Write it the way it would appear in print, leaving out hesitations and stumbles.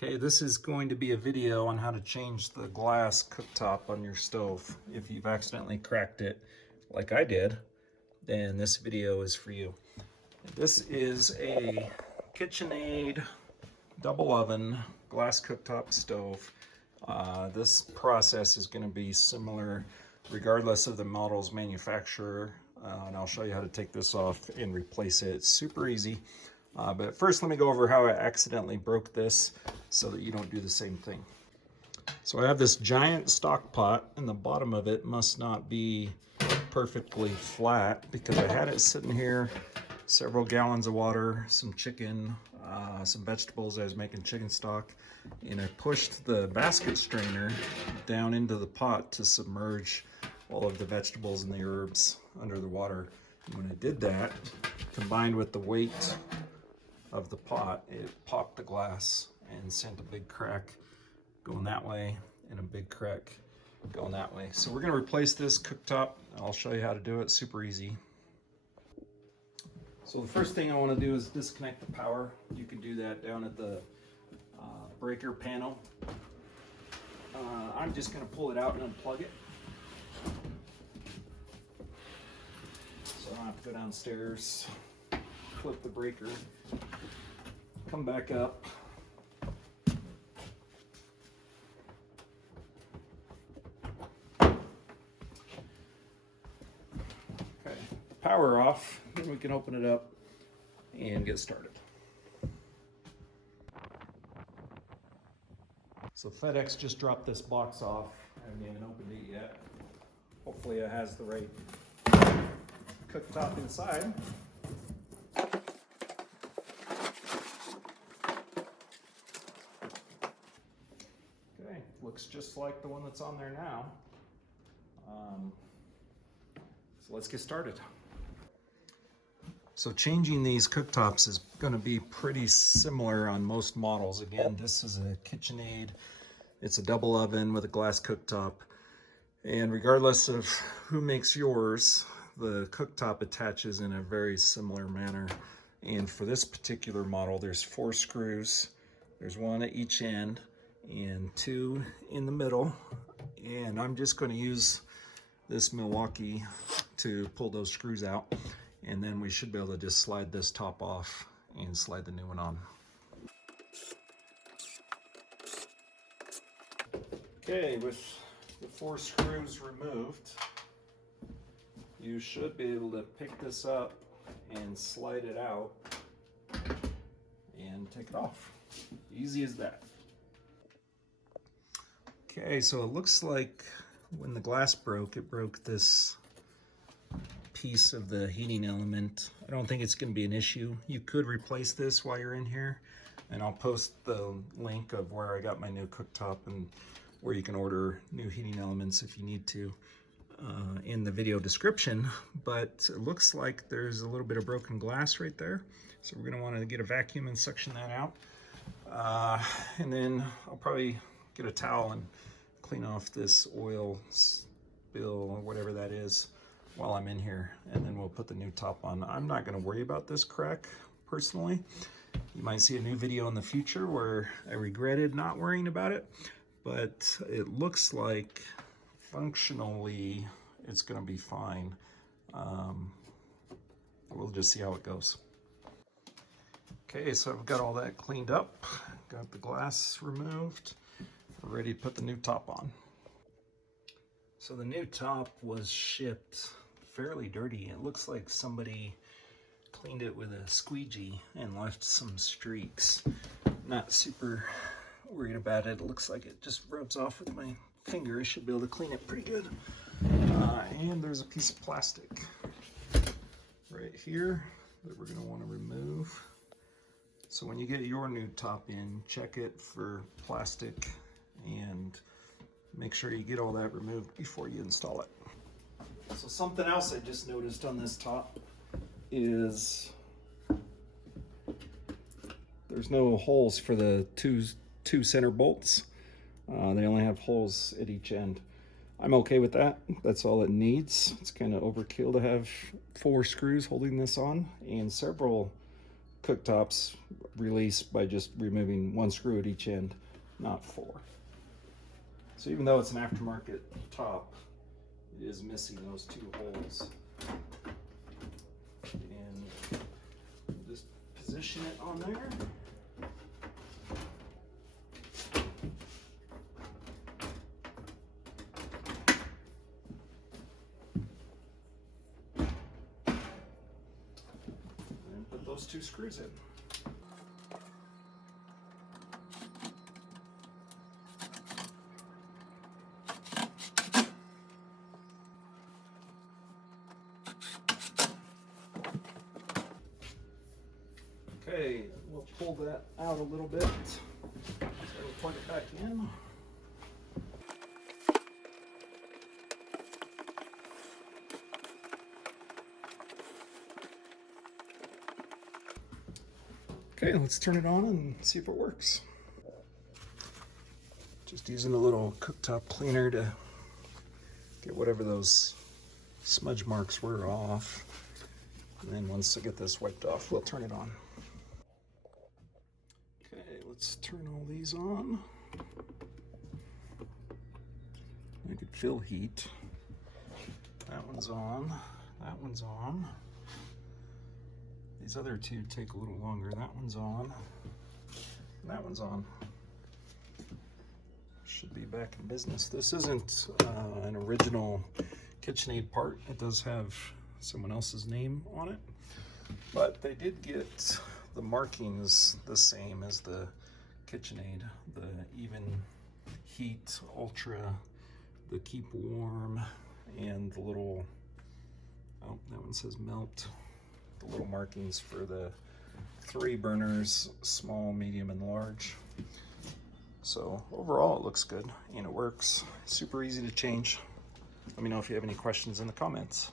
Okay, this is going to be a video on how to change the glass cooktop on your stove. If you've accidentally cracked it like I did, then this video is for you. This is a KitchenAid double oven glass cooktop stove. This process is going to be similar regardless of the model's manufacturer, and I'll show you how to take this off and replace it. It's super easy. But first, let me go over how I accidentally broke this so that you don't do the same thing. So I have this giant stock pot, and the bottom of it must not be perfectly flat because I had it sitting here, several gallons of water, some chicken, some vegetables. I was making chicken stock, and I pushed the basket strainer down into the pot to submerge all of the vegetables and the herbs under the water. And when I did that, combined with the weight of the pot, it popped the glass and sent a big crack going that way and a big crack going that way. So we're going to replace this cooktop. I'll show you how to do it. Super easy. So the first thing I want to do is disconnect the power. You can do that down at the breaker panel. I'm just going to pull it out and unplug it, so I don't have to go downstairs, flip the breaker, come back up. Okay, power off, then we can open it up and get started. So FedEx just dropped this box off. I haven't even opened it yet. Hopefully it has the right cooktop inside. Okay, looks just like the one that's on there now. So let's get started. So changing these cooktops is going to be pretty similar on most models. Again, this is a KitchenAid. It's a double oven with a glass cooktop. And regardless of who makes yours, the cooktop attaches in a very similar manner. And for this particular model, there's 4 screws. There's 1 at each end and 2 in the middle. And I'm just going to use this Milwaukee to pull those screws out. And then we should be able to just slide this top off and slide the new one on. Okay, with the 4 screws removed, you should be able to pick this up and slide it out and take it off. Easy as that. Okay, so it looks like when the glass broke, it broke this piece of the heating element. I don't think it's going to be an issue. You could replace this while you're in here, and I'll post the link of where I got my new cooktop and where you can order new heating elements if you need to in the video description. But it looks like there's a little bit of broken glass right there, so we're going to want to get a vacuum and suction that out, and then I'll probably get a towel and clean off this oil spill or whatever that is while I'm in here, and then we'll put the new top on. I'm not going to worry about this crack personally. You might see a new video in the future where I regretted not worrying about it, but it looks like functionally it's going to be fine. We'll just see how it goes. Okay, so I've got all that cleaned up, got the glass removed, we're ready to put the new top on. So the new top was shipped fairly dirty. It looks like somebody cleaned it with a squeegee and left some streaks. Not super worried about it. It looks like it just rubs off with my finger. I should be able to clean it pretty good. And there's a piece of plastic right here that we're going to want to remove. So when you get your new top in, check it for plastic and make sure you get all that removed before you install it. So something else I just noticed on this top is there's no holes for the two center bolts. They only have holes at each end. I'm okay with that. That's all it needs. It's kind of overkill to have 4 screws holding this on and several cooktops release by just removing one screw at each end, not 4. So even though it's an aftermarket top, it is missing those 2 holes. And just position it on there. And put those 2 screws in. Okay, we'll pull that out a little bit. So we'll plug it back in. Okay, let's turn it on and see if it works. Just using a little cooktop cleaner to get whatever those smudge marks were off. And then once I get this wiped off, we'll turn it on. Okay, let's turn all these on. I could feel heat. That one's on. That one's on. These other 2 take a little longer. That one's on. And that one's on. Should be back in business. This isn't an original KitchenAid part. It does have someone else's name on it, but they did get the markings the same as the KitchenAid, the even heat, ultra, the keep warm, and the little, oh, that one says melt, the little markings for the 3 burners, small, medium, and large. So overall it looks good and it works. Super easy to change. Let me know if you have any questions in the comments.